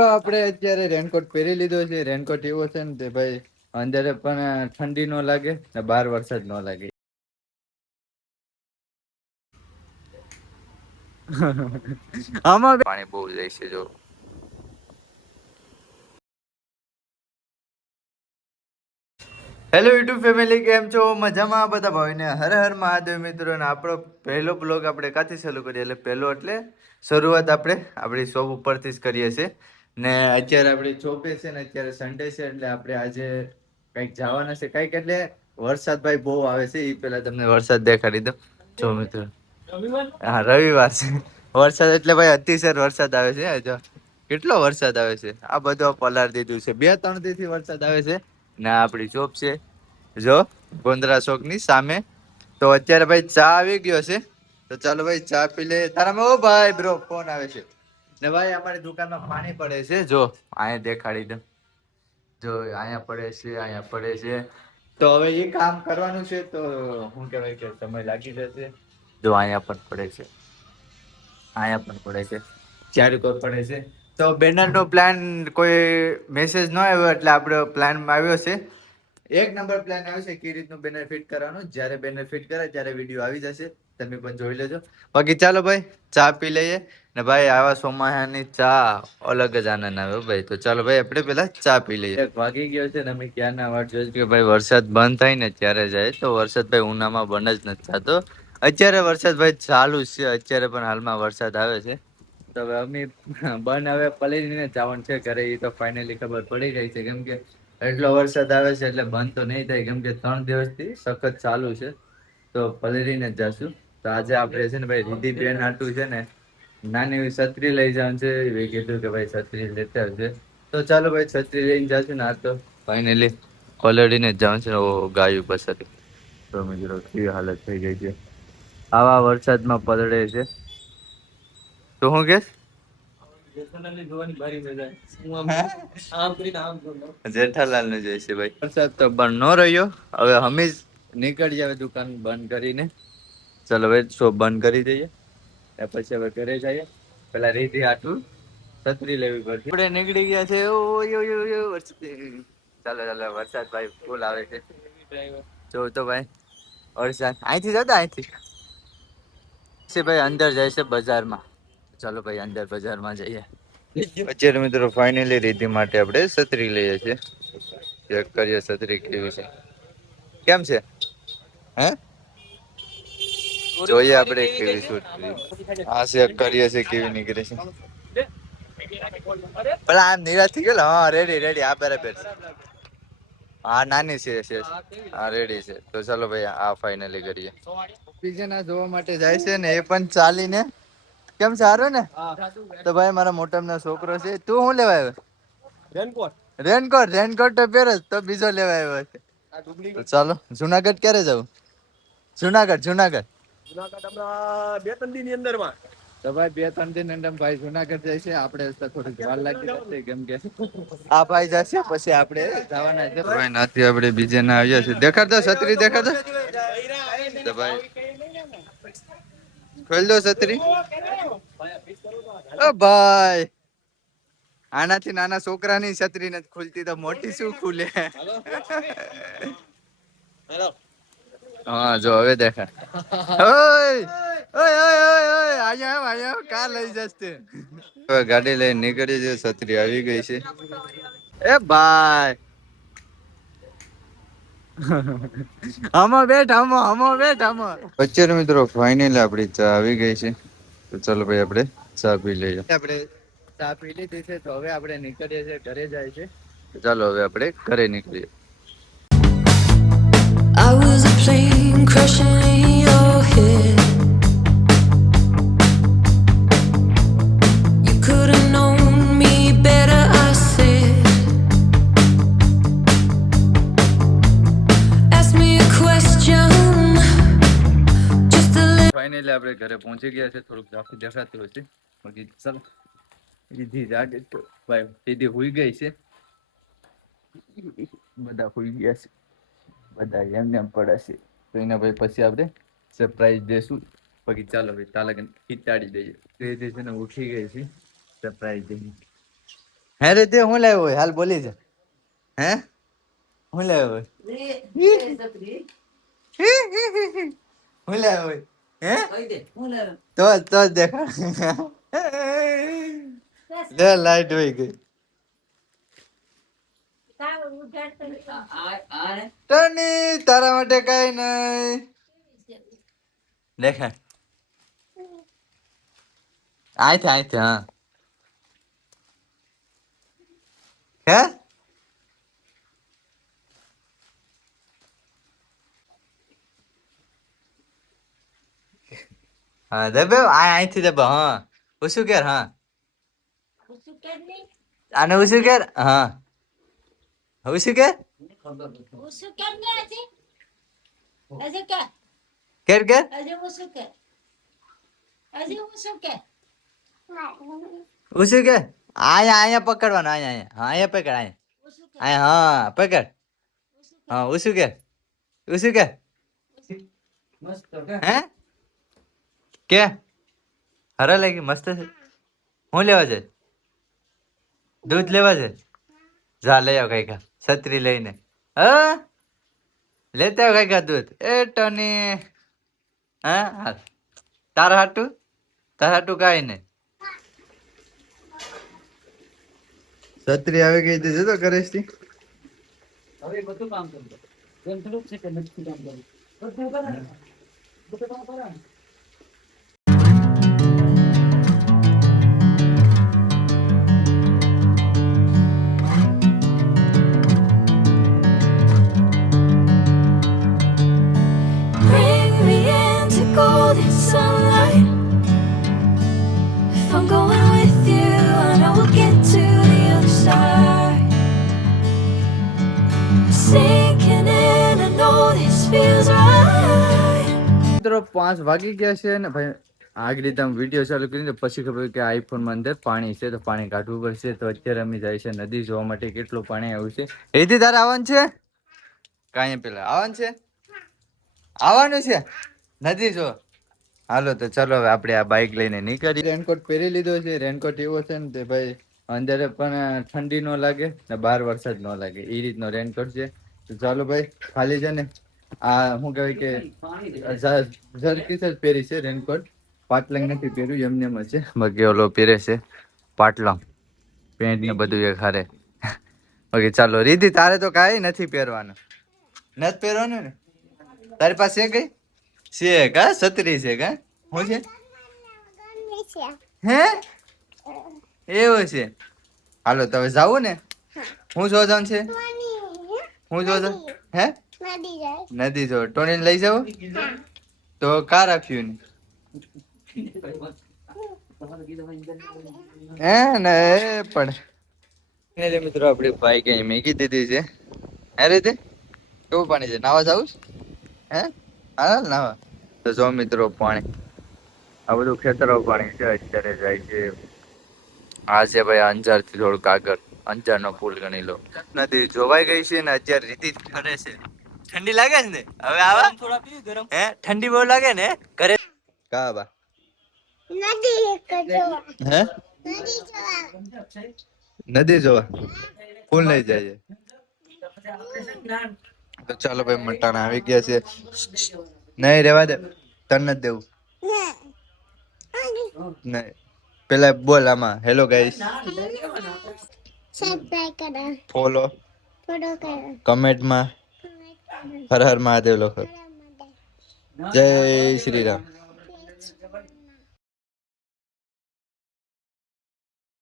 આપણે અત્યારે રેનકોટ પહેરી લીધો છે. રેનકોટ એવો છે ને ભાઈ અંદર પણ ઠંડી નો લાગે ને બહાર વરસાદ ન લાગે. આમાં પાણી બહુ જાય છે જો. હેલો યુટ્યુબ ફેમિલી, કેમ છો? મજામાં બધા ભાઈને હર હર મહાદેવ મિત્રો. ને આપણો પહેલો બ્લોગ આપણે કાથી ચાલુ કરીએ એટલે શરૂઆત આપણે આપણી શોપ ઉપરથી જ કરીએ છીએ. ને અત્યારે આપણી શોપે છે ને અત્યારે સન્ડે છે એટલે આપણે આજે કઈક જવાના છે કઈક એટલે વરસાદ ભાઈ બહુ આવે છે એ પેલા તમને વરસાદ દેખાડી દો. જો મિત્રો હા રવિવાર છે. વરસાદ એટલે ભાઈ અતિસર વરસાદ આવે છે. જો કેટલો વરસાદ આવે છે. આ બધો પલાર દીધું છે. 2-3 દી થી વરસાદ આવે છે. ના આપડી શોપ છે જો ગોંદરા ચોક ની સામે. તો અત્યારે ભાઈ ચા આવી ગયો છે. તો ચાલો ભાઈ ચા પી લે. તારામાં ઓ ભાઈ બ્રો ફોન આવે છે. ને ભાઈ અમારી દુકાનમાં પાણી પડે છે જો અહીંયા દેખાડી દો. જો અહીંયા પડે છે, અહીંયા પડે છે. તો હવે એ કામ કરવાનું છે તો હું કેવાય કે સમય લાગી જશે. જો અહીંયા પણ પડે છે, અહીંયા પણ પડે છે. ચારે કોર પડે છે. તો બેનર નો પ્લાન કોઈ મેસેજ ન આવ્યો એટલે આપડો પ્લાનમાં આવ્યો છે. એક નંબર પ્લાન આવે છે કે રીતનું બેનિફિટ કરવાનું. જયારે બેનિફિટ કરે ત્યારે વિડીયો આવી જશે. તમે પણ જોઈ લેજો. બાકી ચાલો ભાઈ ચા પી લઈએ. ને ભાઈ આવા ચોમાસાની ચા અલગ જ આનંદ આવે ભાઈ. તો ચાલો ભાઈ આપડે પેલા ચા પી લઈએ. વાગી ગયો છે ને અમે ક્યાં ના વાટ જોઈ કે ભાઈ વરસાદ બંધ થાય ને ત્યારે જાય. તો વરસાદ ભાઈ ઉનામાં બંધ જ નથી થતો. અત્યારે વરસાદ ભાઈ ચાલુ જ છે. અત્યારે પણ હાલમાં વરસાદ આવે છે. તો હવે અમે બંધ હવે પલળીને જવાનું છે ઘરે. એ તો ફાઈનલી ખબર પડી ગઈ છે કેમ કે એટલો વરસાદ આવે છે એટલે બંધ તો નહી થાય કેમ કે 3 દિવસથી સખત ચાલુ છે. તો પલળીને જ જાશું. તો આજે આપડે છે ને ભાઈ રિદ્ધિબેન હાટુ છે ને નાની એવી છત્રી લઈ જવાની છે. એ કીધું કે ભાઈ છત્રી લેતા આવજે. તો ચાલો ભાઈ છત્રી લઈને જાશું ને. આ તો ફાઈનલી પલળીને જ જવાનું છે. ઓહો ગાયું પછાડી તો મિત્રો કેવી હાલત થઈ ગઈ છે. આવા વરસાદમાં પલળે છે. તો હું કેસ જેઠાલાલ જોવાની બારી મજા આમ કરીને આમ જેઠાલાલ ને જોઈશે ભાઈ. વરસાદ તો બંધ ન રહ્યો. હવે અમે જ નીકળી હવે દુકાન બંધ કરીને. ચાલો ભાઈ શોપ બંધ કરી દઈએ. પછી હવે ઘરે જઈએ. પેલા રિદ્ધિ હાટુ છત્રી લેવી પડશે. આપડે નીકળી ગયા છે. ઓય ઓય ઓય ચાલો ચાલો વરસાદ ભાઈ ફૂલ આવે છે. જો તો ભાઈ વરસાદ અહીંથી જતો અહીંથી ભાઈ અંદર જાય છે બજારમાં. ચાલો ભાઈ અંદર બજારમાં જઈએ. અત્યારે મિત્રો ફાઈનલી રિદ્ધિ માટે આપણે છત્રી લઈએ છીએ. ચેક કરીએ છત્રી કેવી છે. કેમ છે હે જોઈએ આપડે કેવી છત્રી. હા ચેક કરીએ છીએ કેવી નીકળે છે. પેલા આમ નિરાશ ગયેલો. હા રેડી રેડી આ બરાબર છે. હા નાની છે. હા રેડી છે. તો ચાલો ભાઈ આ ફાઈનલી કરીએ. બીજા ના જોવા માટે જાય છે ને એ પણ ચાલીને. કેમ સારું ને તો ભાઈ મારા મોટામ ના છોકરો છે. તું શું લેવા આવ્યો? રેનકોટ તો પહેરો તો બીજો લેવા આવ્યો છે. તો ચાલો જુનાગઢ ક્યારે જવું? જુનાગઢ હમણાં 2-3 દી ની અંદર માં. તો ભાઈ 2-3 દિન અંદર ભાઈ જુનાગઢ જાય છે. આપડે થોડીક વાર લાગી જશે કેમ કે આ ભાઈ જશે પછી આપડે જવાના છે. ભાઈ નાથી આપડે બીજે ના આવ્યા છે. દેખાડતો છત્રી દેખાડતો. તો ભાઈ ખોલ દો છત્રી. ઓ ભાઈ આનાથી નાના છોકરાની છત્રી નથી ખુલતી તો મોટી શું ખુલે. હા જો હવે દેખાય. આવ કા લઈ જશે. હવે ગાડી લઈને નીકળી છે. છત્રી આવી ગઈ છે. એ ભાઈ અત્યારે મિત્રો ફાઈનલ આપડી ચા આવી ગઈ છે. તો ચાલો ભાઈ આપડે ચા પી લઈએ. આપડે ચા પી લીધી છે. તો હવે આપડે નીકળીએ છીએ ઘરે જાય છે. ચાલો હવે આપડે ઘરે નીકળીએ. I was a plane crashing in your head. You could have known me better, I said. Ask me a question. Finally આપણે ઘરે પહોંચી ગયા છે. થોડુંક ટ્રાફિક દેખાતું હશે. બાકી ચાલો સીધી જાગે તો ભાઈ સીધી હુઈ ગઈ છે. બધા હુઈ ગયા છે. બધા એમને એમ પડે છે. તો એના ભાઈ પછી આપણે સરપ્રાઈઝ દેશું. બાકી ચાલો ભાઈ તાલગન ખીચાડી દઈએ. તે છે ને ઉઠી ગઈ છે. સરપ્રાઈઝ દઈએ. હે રે તે હું લાવ્યો હોય હાલ બોલી છે હે હું લાવ્યો હોય હું લાવ્યો હોય હે તો જ દેખાડ લે લાઈટ હોય ગઈ ટની તારા માટે કઈ નહીં દેખાડ આઈ હા હે હા દબે અહીંથી દબે હા ઉસુ કેર હા આને ઉસુ કેર હા ઉસુ કેર કેર કેર ઉસુ કે અહીંયા પકડવાનું અહીંયા પકડ અહીંયા હા પકડ હા ઉસુ કે હે કે હરા લાગી મસ્ત છે હું લેવા છે દૂધ લેવા છે જા લઈ આવ કઈ છત્રી લઈને હા લેતા આવ કઈ દૂધ એ ટની હા તારા હાટું કાઈ નહીં છત્રી આવી ગઈ હતી તો કરેશ થી હવે બધું કામ કરજો એમ થોડું છે કે નથી કામ કરવું બધું કરે બધું કામ કરે Bring me into golden sunlight. If I'm going with you, I know we'll get to the other side. Sinking in, I know this feels right. મિત્રો 5 વાગી ગયા છે ને ભાઈ આગળ તમે વિડીયો ચાલુ કરીને પછી ખબર કે આઈફોન માં અંદર પાણી છે તો પાણી કાઢવું પડશે તો અત્યારે અમે જાય છે નદી જોવા માટે કેટલું પાણી આવ્યું છે એથી તારે આવવાનું છે કાંઈ પેલા આવવાનું છે નદી જો હાલો તો ચલો હવે આપણે આ બાઇક લઈને નીકળી રેનકોટ પહેરી લીધો છે રેનકોટ એવો છે ને તે ભાઈ અંદર પણ ઠંડી ન લાગે ને બહાર વરસાદ ન લાગે એ રીતનો રેનકોટ છે તો ચાલો ભાઈ ખાલી છે ને આ શું કહેવાય કે જરકી જ પહેરી છે રેનકોટ પાટલંગ નથી પહેર્યું એમને એમ છે બાકી ઓલો પહેરે છે પાટલંગ પેન્ટ ને બધું એક હારે ઓકે ચાલો રીધી તારે તો કાંઈ નથી પહેરવાનું નથી પહેરવાનું ને તારી પાસે કઈ છે કા છત્રી છે કા શું છે હે એવું છે હાલો તમે જાવું ને હું જો જાઉં છે હું જો હે નદી જો ટોની લઈ જાવ તો કા રાખ્યું હે ને પણ મિત્રો આપડી બાઈક અહીં મેકી દીધી છે હે રીતે કેવું પાણી છે નાવા જાવું હે હા નાવા તો જો મિત્રો પાણી આ બધું ખેતરો પાણી છે અત્યારે જાય છે આ છે ભાઈ અંજાર થી થોડુંક આગળ અંજાર નો પુલ ગણી લો નદી જોવાઈ ગઈ છે ને અત્યારે રીતિ ફરે છે ઠંડી લાગે છે ને હવે આવા હે ઠંડી બહુ લાગે ને ઘરે કા બા હે નદી જોવા પુલ લઈ જાય તો ચાલો ભાઈ મટાણા આવી ગયા છે નહીં રેવા દે તને નથી દેવું નહીં પેલા બોલ આમાં હેલો ગાઈસ ફોલો કમેન્ટમાં હર હર મહાદેવ લખો જય શ્રી રામ